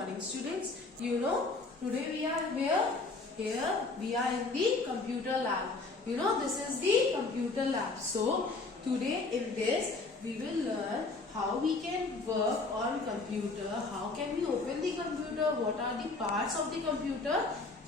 morning, students. Today we are where? Here we are in the computer lab. This is the computer lab. So today in this we will learn how we can work on computer, how can we open the computer, what are the parts of the computer.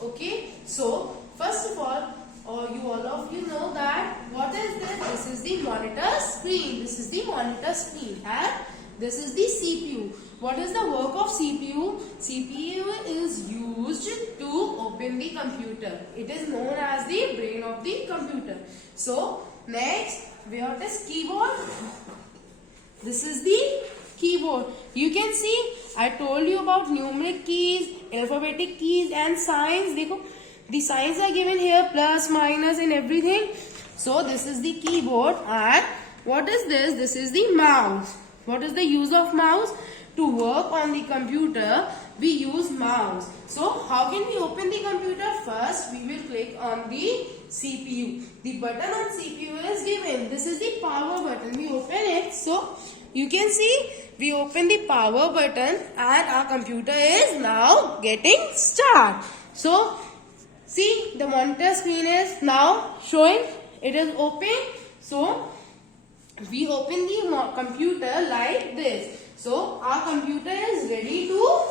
Okay, so first of all, all of you know that what is this? This is the monitor screen. This is the monitor screen and this is the CPU. What is the work of CPU? CPU is used to open the computer. It is known as the brain of the computer. So next, what is keyboard? This is the keyboard. You can see I told you about numeric keys, alphabetic keys and signs. Dekho, the signs are given here, plus, minus and everything. So this is the keyboard. And what is this? This is the mouse. What is the use of mouse? To work on the computer, we use mouse. So how can we open the computer? First, we will click on the CPU. The button on CPU is given. This is the power button. We open it. So you can see we open the power button and our computer is now getting start. So see, the monitor screen is now showing. It is open. So we open the computer like this. So our computer is ready to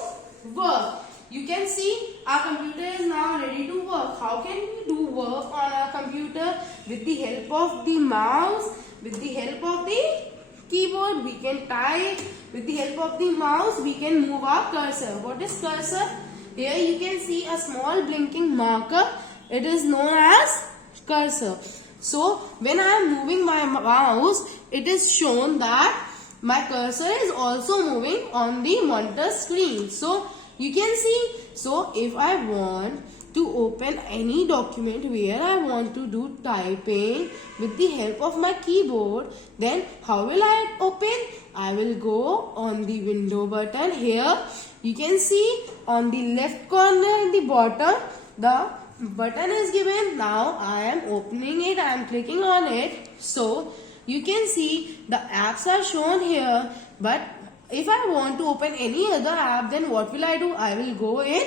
work. You can see our computer is now ready to work. How can we do work on our computer? With the help of the mouse, with the help of the keyboard, we can type. With the help of the mouse, we can move our cursor. What is cursor? Here you can see a small blinking marker. It is known as cursor. So when I am moving my mouse, it is shown that my cursor is also moving on the monitor screen. So you can see, so if I want to open any document where I want to do typing with the help of my keyboard, then how will I open? I will go on the window button here. You can see on the left corner in the bottom, the button is given. Now I am opening it, I am clicking on it. So you can see the apps are shown here, but if I want to open any other app, then what will I do? I will go in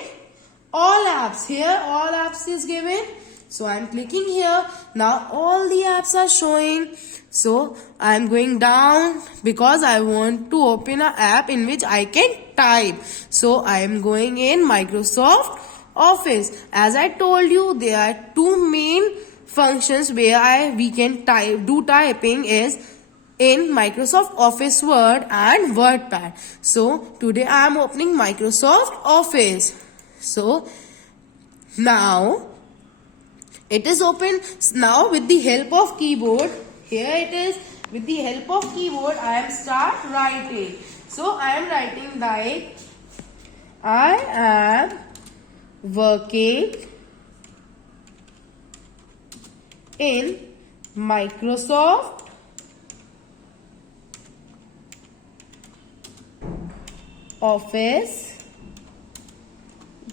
all apps. Here all apps is given. So I am clicking here. Now all the apps are showing. So I am going down because I want to open an app in which I can type. So I am going in Microsoft Office. As I told you, there are two main functions where we can do typing is in Microsoft Office Word and WordPad. So today I am opening Microsoft Office. So now it is open. Now with the help of keyboard, here it is. With the help of keyboard, I am start writing. So I am writing like I am working in Microsoft Office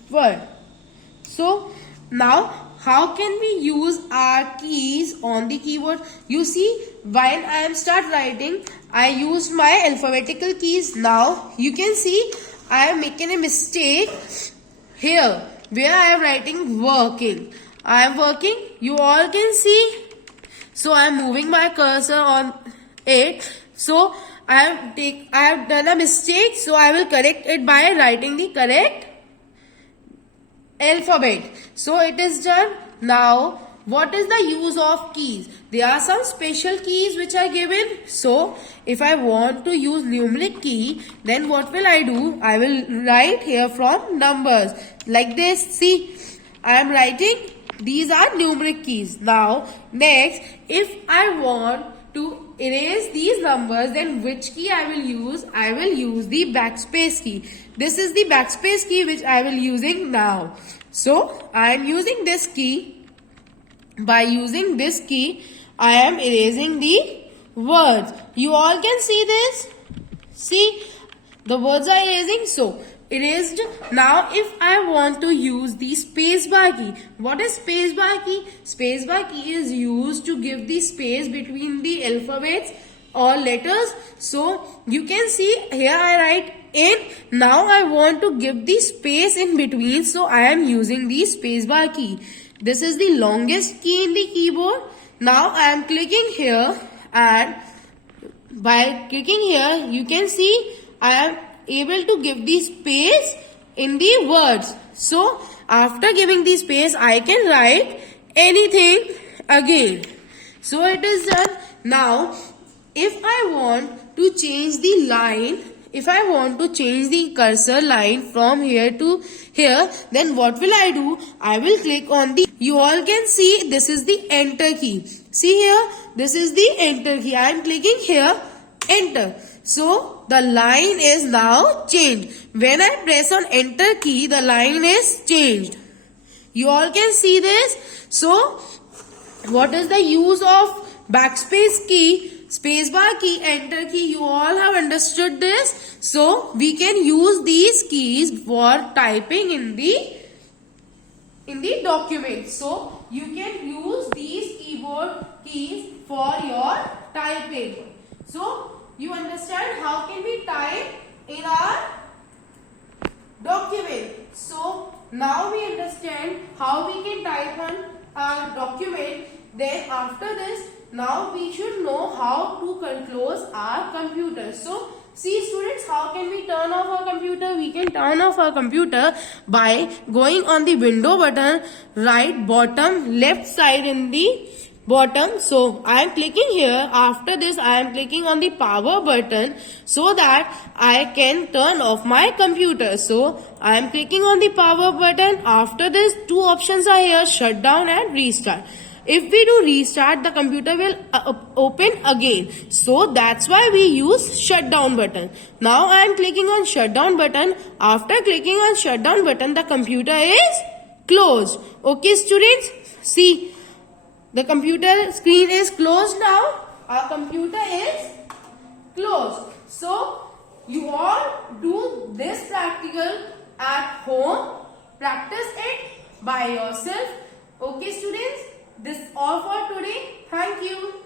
Word. So now how can we use our keys on the keyboard? You see, while I am start writing, I used my alphabetical keys. Now you can see I am making a mistake here where I am writing working. I am working. You all can see. So I am moving my cursor on it. So I have done a mistake. So I will correct it by writing the correct alphabet. So it is done. Now what is the use of keys? There are some special keys which are given. So if I want to use numeric key, then what will I do? I will write here from numbers like this. See, I am writing. These are numeric keys. Now, next, if I want to erase these numbers, then which key I will use? I will use the backspace key. This is the backspace key which I will using now. So, I am using this key. By using this key, I am erasing the words. You all can see this. See, the words are erasing. So, erased. Now if I want to use the spacebar key, what is spacebar key? Spacebar key is used to give the space between the alphabets or letters. So you can see here I write in. Now I want to give the space in between, so I am using the spacebar key. This is the longest key in the keyboard. Now I am clicking here, and by clicking here you can see I am able to give the space in the words. So after giving the space I can write anything again. So it is done. Now if I want to change the line, if I want to change the cursor line from here to here, then what will I do? I will click on the, you all can see this is the enter key. See here, this is the enter key. I am clicking here, enter. So the line is now changed. When I press on enter key, the line is changed. You all can see this. So what is the use of backspace key, spacebar key, enter key? You all have understood this. So we can use these keys for typing in the document. So you can use these keyboard keys for your typing. So you understand how can we type in our document. So now we understand how we can type on our document. Then after this, now we should know how to close our computer. So see students, how can we turn off our computer? We can turn off our computer by going on the window button, right bottom left side in the bottom. So I am clicking here. After this I am clicking on the power button so that I can turn off my computer. So I am clicking on the power button. After this, two options are here, shut down and restart. If we do restart, the computer will open again. So that's why we use shutdown button. Now I am clicking on shutdown button. After clicking on shutdown button, the computer is closed. Okay students, see the computer screen is closed now. Our computer is closed. So you all do this practical at home. Practice it by yourself. Okay students, this is all for today. Thank you.